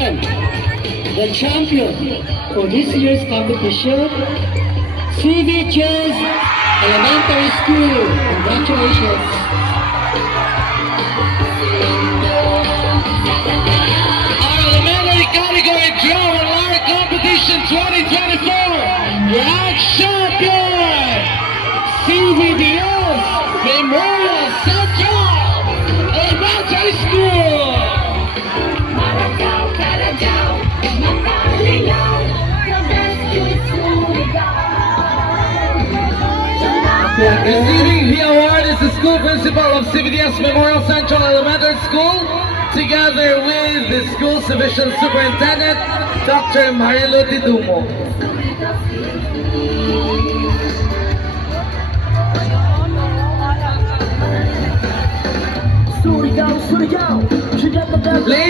The champion for this year's competition, CVHS Elementary School. Congratulations. Our elementary category drum and lyre competition 2024 grand champion, CVDS Memorial Central Elementary School. Receiving the award is the school principal of CVDS Memorial Central Elementary School, together with the school's division superintendent, Dr. Marilo Tidumo. Ladies